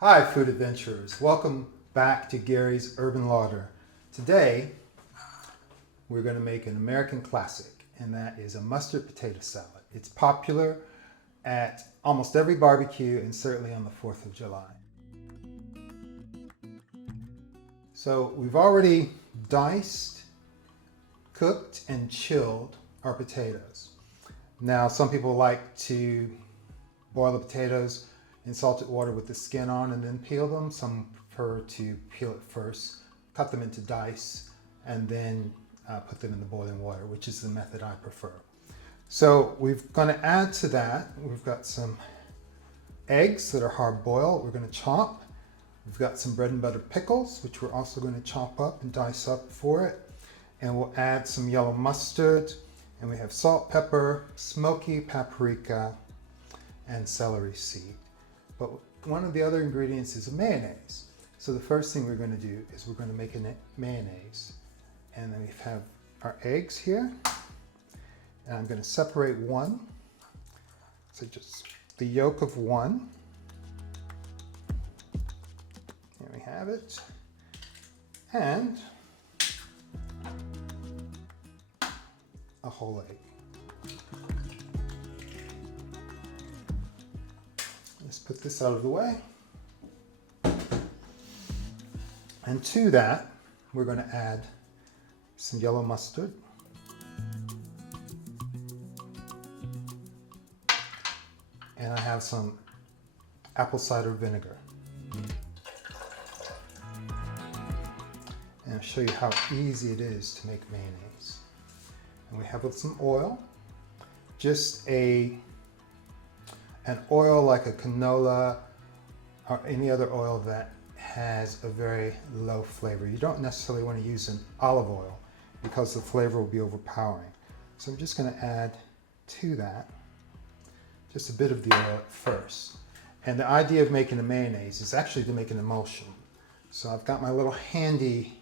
Hi food adventurers, welcome back to Gary's Urban Larder. Today we're going to make an American classic, and that is a mustard potato salad. It's popular at almost every barbecue and certainly on the 4th of July. So we've already diced, cooked, and chilled our potatoes. Now some people like to boil the potatoes in salted water with the skin on and then peel them. Some prefer to peel it first, cut them into dice, and then put them in the boiling water, which is the method I prefer. So we're going to add to that, we've got some eggs that are hard boiled, we're going to chop. We've got some bread and butter pickles, which we're also going to chop up and dice up for it. And we'll add some yellow mustard, and we have salt, pepper, smoky paprika, and celery seed. But one of the other ingredients is a mayonnaise. So the first thing we're going to do is we're going to make a mayonnaise. And then we have our eggs here. And I'm going to separate one. So just the yolk of one. There we have it. And a whole egg. Let's put this out of the way. And to that, we're going to add some yellow mustard. And I have some apple cider vinegar. And I'll show you how easy it is to make mayonnaise. And we have some oil, just an oil like a canola or any other oil that has a very low flavor. You don't necessarily want to use an olive oil because the flavor will be overpowering. So I'm just going to add to that just a bit of the oil at first. And the idea of making a mayonnaise is actually to make an emulsion. So I've got my little handy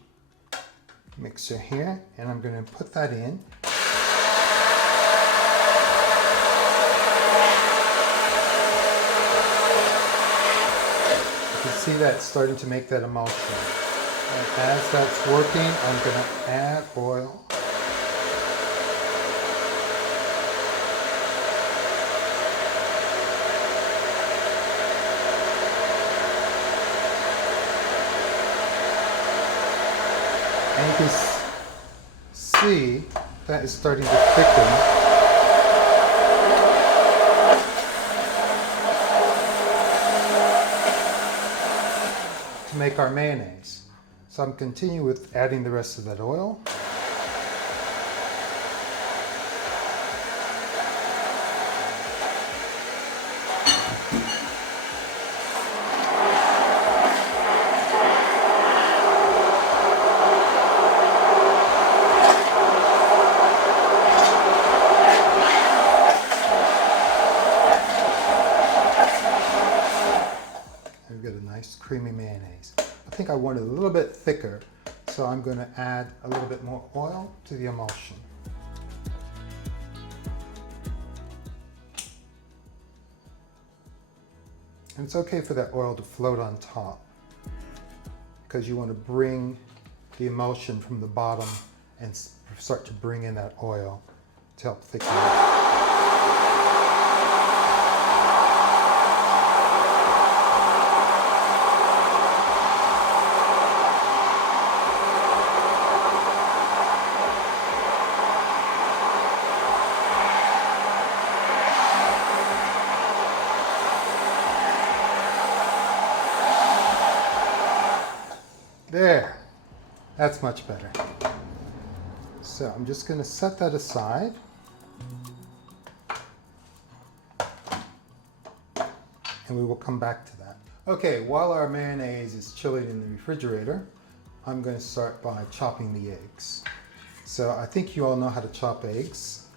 mixer here, and I'm going to put that in. You can see that starting to make that emulsion. And as that's working, I'm going to add oil. And you can see that is starting to thicken. To make our mayonnaise. So I'm continuing with adding the rest of that oil. We've got a nice creamy mayonnaise. I think I want it a little bit thicker, so I'm going to add a little bit more oil to the emulsion. And it's okay for that oil to float on top because you want to bring the emulsion from the bottom and start to bring in that oil to help thicken it. There, that's much better. So I'm just going to set that aside. And we will come back to that. Okay, while our mayonnaise is chilling in the refrigerator, I'm going to start by chopping the eggs. So I think you all know how to chop eggs,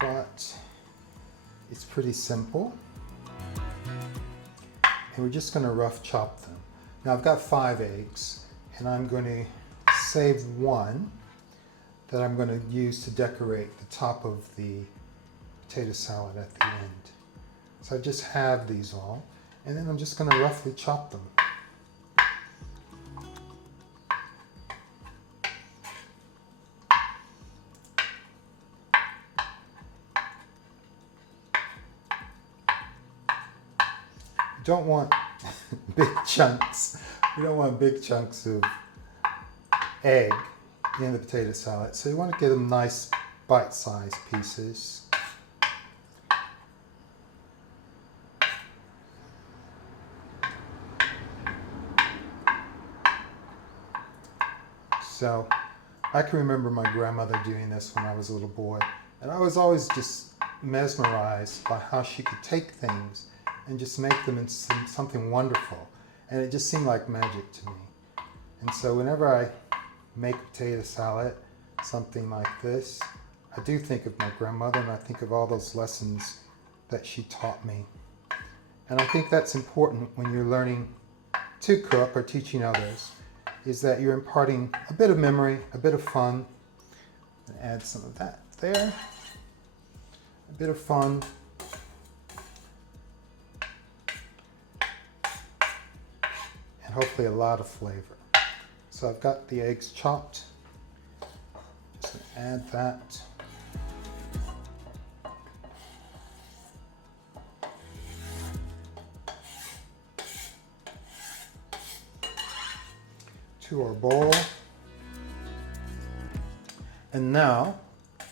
but it's pretty simple. And we're just going to rough chop them. Now I've got 5 eggs. And I'm going to save one that I'm going to use to decorate the top of the potato salad at the end. So I just have these all. And then I'm just going to roughly chop them. You don't want big chunks. You don't want big chunks of egg in the potato salad. So you want to get them nice bite-sized pieces. So I can remember my grandmother doing this when I was a little boy, and I was always just mesmerized by how she could take things and just make them into something wonderful, and it just seemed like magic to me. And so whenever I make potato salad, something like this, I do think of my grandmother, and I think of all those lessons that she taught me. And I think that's important when you're learning to cook or teaching others, is that you're imparting a bit of memory, a bit of fun. And add some of that there. A bit of fun. And hopefully a lot of flavor. So I've got the eggs chopped. Just gonna add that. To our bowl. And now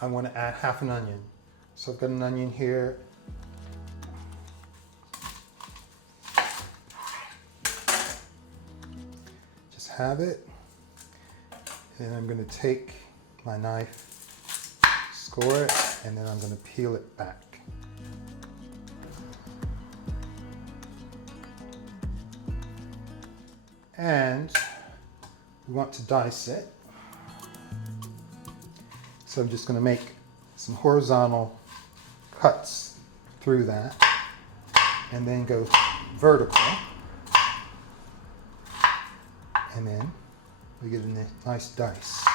I want to add half an onion. So I've got an onion here. Just have it. And I'm going to take my knife, score it, and then I'm going to peel it back. And we want to dice it. So I'm just going to make some horizontal cuts through that and then go vertical. And then we get a nice dice.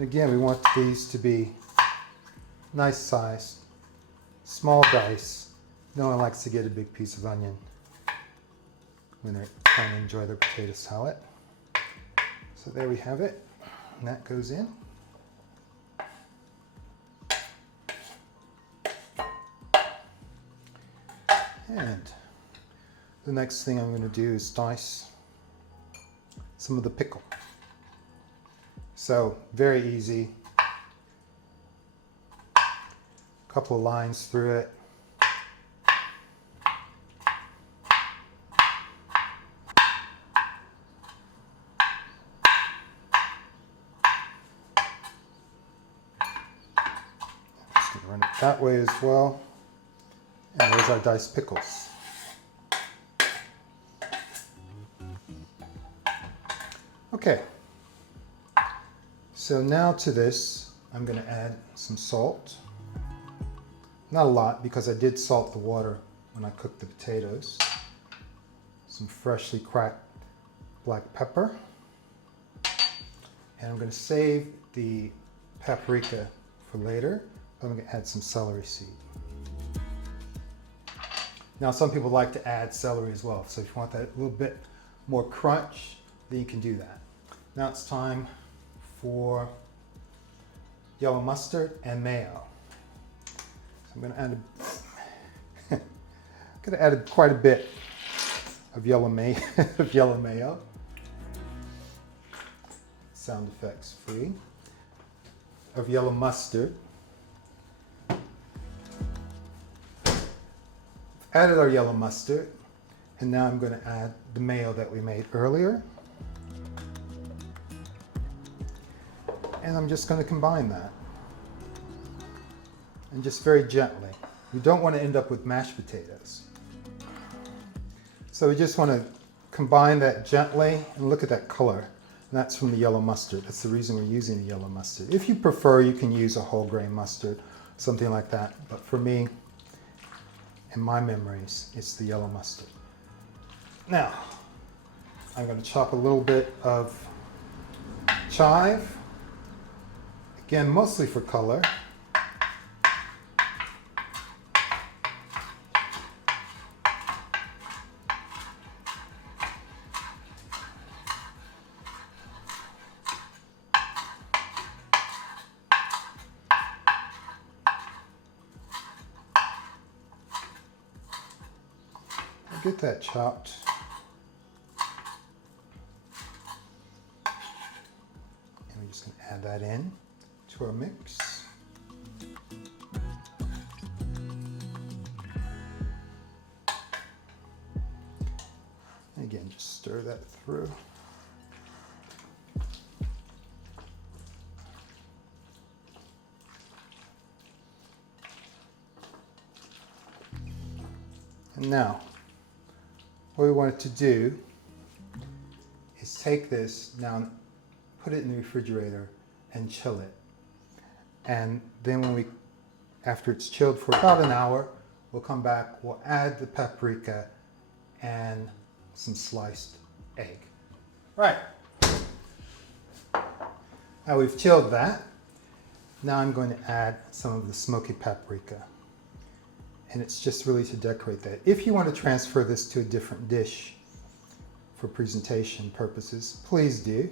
Again, we want these to be nice sized, small dice. No one likes to get a big piece of onion when they're trying to enjoy their potato salad. So there we have it, and that goes in. And the next thing I'm going to do is dice some of the pickle. So very easy. A couple of lines through it. Just going to run it that way as well. And there's our diced pickles. Okay. So now to this, I'm going to add some salt. Not a lot, because I did salt the water when I cooked the potatoes. Some freshly cracked black pepper. And I'm going to save the paprika for later. I'm going to add some celery seed. Now some people like to add celery as well, so if you want that little bit more crunch, then you can do that. Now it's time for yellow mustard and mayo. So I'm going to add quite a bit of yellow mayo. Sound effects free. Of yellow mustard. Added our yellow mustard, and now I'm going to add the mayo that we made earlier. And I'm just going to combine that. And just very gently. You don't want to end up with mashed potatoes. So we just want to combine that gently, and look at that color. And that's from the yellow mustard. That's the reason we're using the yellow mustard. If you prefer, you can use a whole grain mustard, something like that. But for me, in my memories, it's the yellow mustard. Now, I'm going to chop a little bit of chive, again, mostly for color. Get that chopped. And we're just going to add that in to our mix. And again, just stir that through. And now, what we want it to do is take this now, put it in the refrigerator and chill it. And then after it's chilled for about an hour, we'll come back, we'll add the paprika and some sliced egg. Right. Now we've chilled that. Now I'm going to add some of the smoky paprika. And it's just really to decorate that. If you want to transfer this to a different dish for presentation purposes, please do.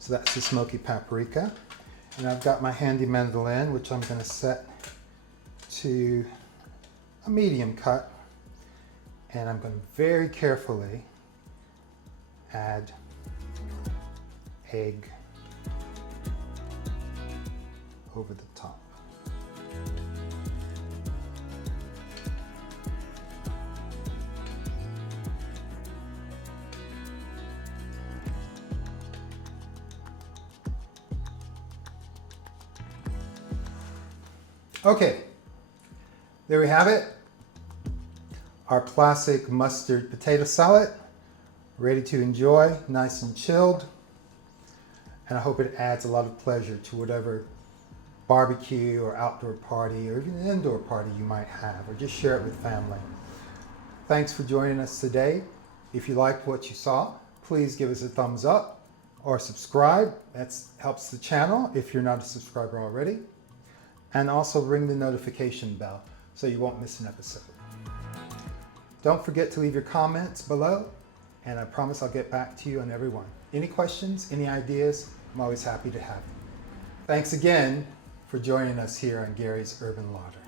So that's the smoky paprika. And I've got my handy mandolin, which I'm going to set to a medium cut. And I'm going to very carefully add egg over the top. Okay, there we have it. Our classic mustard potato salad, ready to enjoy, nice and chilled. And I hope it adds a lot of pleasure to whatever barbecue or outdoor party or even an indoor party you might have, or just share it with family. Thanks for joining us today. If you liked what you saw, please give us a thumbs up or subscribe. That helps the channel if you're not a subscriber already. And also ring the notification bell so you won't miss an episode. Don't forget to leave your comments below, and I promise I'll get back to you on every one. Any questions, any ideas, I'm always happy to have you. Thanks again for joining us here on Gary's Urban Larder.